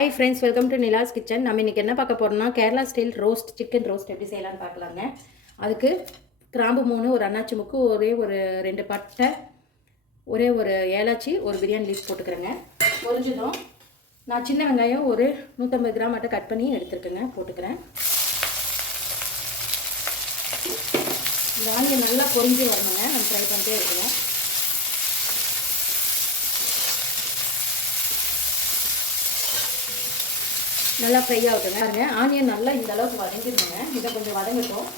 Hi friends welcome to Nila's kitchen நம்ம இன்றைக்கி என்ன பார்க்க போகிறோம்னா Kerala style roast chicken roast எப்படி செய்யலாம்னு பார்க்கலாங்க. அதுக்கு கிராம்பு மூணு ஒரு அண்ணாச்சி முக்கு ஒரே ஒரு ரெண்டு பட்டை ஒரே ஒரு ஏலாச்சி ஒரு பிரியாணி லீஃப் போட்டுக்கிறேங்க. பொரிஞ்சதும் நான் சின்ன வெங்காயம் ஒரு நூற்றம்பது கிராம் மட்டும் கட் பண்ணி எடுத்துருக்கேங்க போட்டுக்கிறேன். வாங்கி நல்லா பொரிஞ்சு வரணுங்க. நம்ம ட்ரை பண்ணிட்டே இருக்கணும் நல்லா ஃப்ரை ஆகுதுங்க பாருங்க ஆனியன் நல்லா இந்த அளவுக்கு வதங்கிடுங்க இதை கொஞ்சம் வதங்கட்டும்.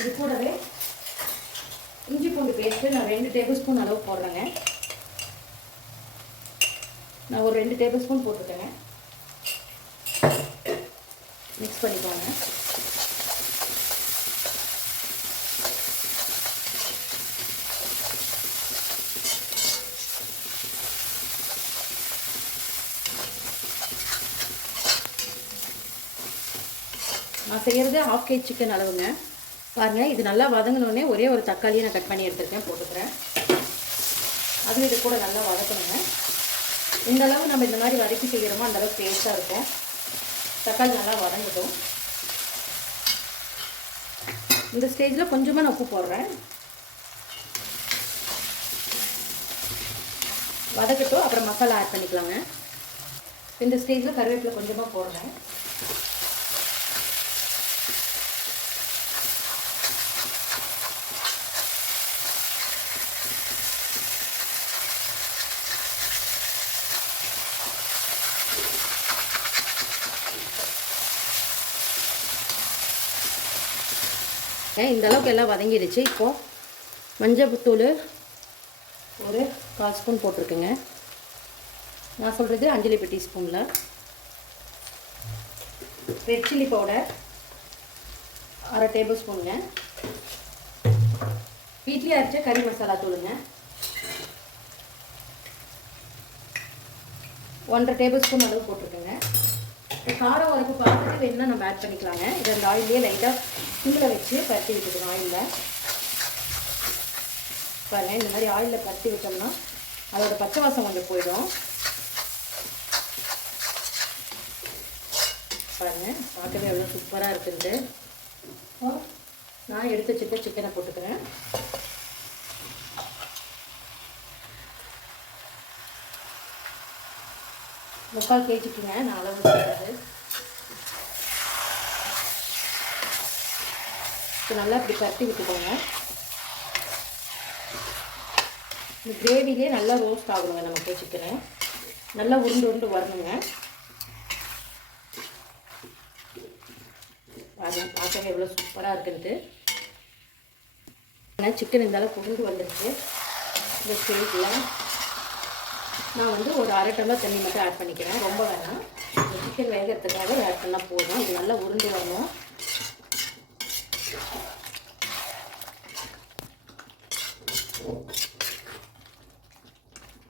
இது கூடவே இஞ்சி பூண்டு பேஸ்ட்டு நான் ரெண்டு டேபிள் ஸ்பூன் அளவு போடுறேங்க. நான் ஒரு ரெண்டு டேபிள் ஸ்பூன் போட்டுருக்கேங்க மிக்ஸ் பண்ணிக்கோங்க. நான் செய்கிறது ஆஃப் கே சிக்கன் அளவுங்க. பாருங்கள் இது நல்லா வதங்கினோடனே ஒரே ஒரு தக்காளியை நான் கட் பண்ணி எடுத்துருக்கேன் போட்டுக்கிறேன். அதுவும் இது கூட நல்லா வதக்கணுங்க. இந்த அளவு நம்ம இந்த மாதிரி வதக்கி செய்கிறோமோ அந்தளவுக்கு டேஸ்ட்டாக இருக்கும். தக்காளி நல்லா வதங்கட்டும். இந்த ஸ்டேஜில் கொஞ்சமாக நான் உப்பு போடுறேன். வதக்கட்டும் அப்புறம் மசாலா ஆட் பண்ணிக்கலாங்க. இந்த ஸ்டேஜில் கருவேப்பிலை கொஞ்சமாக போடுறேன். இந்த அளவுக்கு எல்லாம் வதங்கிடுச்சு. இப்போது மஞ்சள் ஒரு கால் ஸ்பூன் போட்டிருக்கேங்க. நான் சொல்கிறது அஞ்சலி பெட்டி ஸ்பூனில் ரெட் சில்லி பவுடர் அரை டேபிள் ஸ்பூனுங்க வீட்லேயே அரைச்ச கறி மசாலா தூளுங்க. ஒன்றரை டேபிள் ஸ்பூன் அளவு போட்டிருக்கேங்க. காரம் உரப்பு பார்த்துட்டு வேணுன்னா நம்ம ஆட் பண்ணிக்கலாங்க. இதை அந்த ஆயிலே லைட்டாக சிம்மில் வச்சு பரட்டி விட்டுக்கணும் ஆயிலில் பாருங்கள் இந்த மாதிரி ஆயிலில் பரட்டி விட்டோம்னா அதோட பச்சை வாசம் கொஞ்சம் போயிடும். பாருங்கள் பார்க்கவே எவ்வளோ சூப்பராக இருக்குன்ட்டு. நான் எடுத்து வச்சுட்டு சிக்கனை போட்டுக்கிறேன். முக்கால் கேஜிக்குங்க நான் அளவு சொல்கிறது நல்லா இப்படி பரட்டி விட்டுக்கோங்க. இந்த கிரேவிலே நல்லா ரோஸ்ட் ஆகணுங்க நமக்கு சிக்கனு நல்லா உருண்டு உருண்டு வரணுங்க. பாருங்க பார்க்கவே எவ்வளோ சூப்பராக இருக்குன்ட்டு. சிக்கன் இந்த அளவுக்கு உருண்டு வந்துருச்சு. இந்த ஸ்டேஜில் நான் வந்து ஒரு அரை டம்ளர் தண்ணி மட்டும் ஆட் பண்ணிக்கிறேன். ரொம்ப வேணாம். சிக்கன் வேகிறதுக்காக ஆட் பண்ணால் போதும். இது நல்லா உருண்டு வரணும்.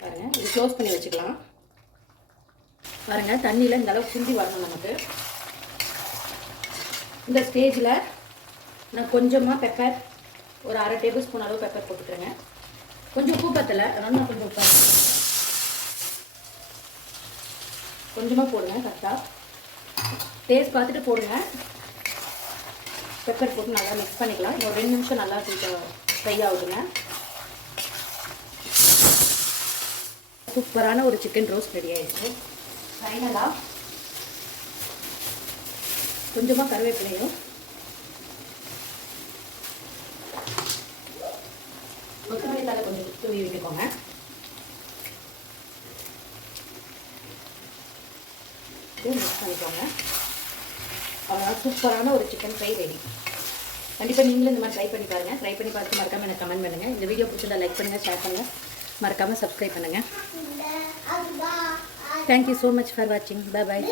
பாருங்கள் இது க்ளோஸ் பண்ணி வச்சுக்கலாம். பாருங்கள் தண்ணியில் இந்த அளவுக்கு சுண்டி வரணும் நமக்கு. இந்த ஸ்டேஜில் நான் கொஞ்சமாக பெப்பர் ஒரு அரை டேபிள் ஸ்பூன் அளவு பெப்பர் போட்டுக்கிறேங்க. கொஞ்சம் உப்பு பத்தலை. அதனால் நான் கொஞ்சம் உப்பு கொஞ்சமாக போடுங்க கரெக்டாக டேஸ்ட் பார்த்துட்டு போடுங்க. பெப்பர் போட்டு நல்லா மிக்ஸ் பண்ணிக்கலாம். இன்னும் ரெண்டு நிமிஷம் நல்லா ஃப்ரை ஆகுதுங்க சூப்பரான ஒரு சிக்கன் ரோஸ்ட் ரெடி ஆயிடுச்சு. ஃபைனலாக கொஞ்சமாக கருவேப்பிலையும் கொத்தமல்லி தலை கொஞ்சம் தூவி விட்டுக்கோங்க மிக்ஸ் பண்ணிக்கோங்க. அவ்வளோ சூப்பரான ஒரு சிக்கன் ஃப்ரை ரெடி கண்டிப்பாக நீங்களும் இந்த மாதிரி ட்ரை பண்ணி பாருங்கள் ட்ரை பண்ணி பார்த்து மறக்காமல் எனக்கு கமெண்ட் பண்ணுங்கள் இந்த வீடியோ பிடிச்சதை லைக் பண்ணுங்கள் ஷேர் பண்ணுங்கள் மறக்காமல் சப்ஸ்கிரைப் பண்ணுங்கள் தேங்க்யூ ஸோ மச் ஃபார் வாட்சிங் பாய் பாய்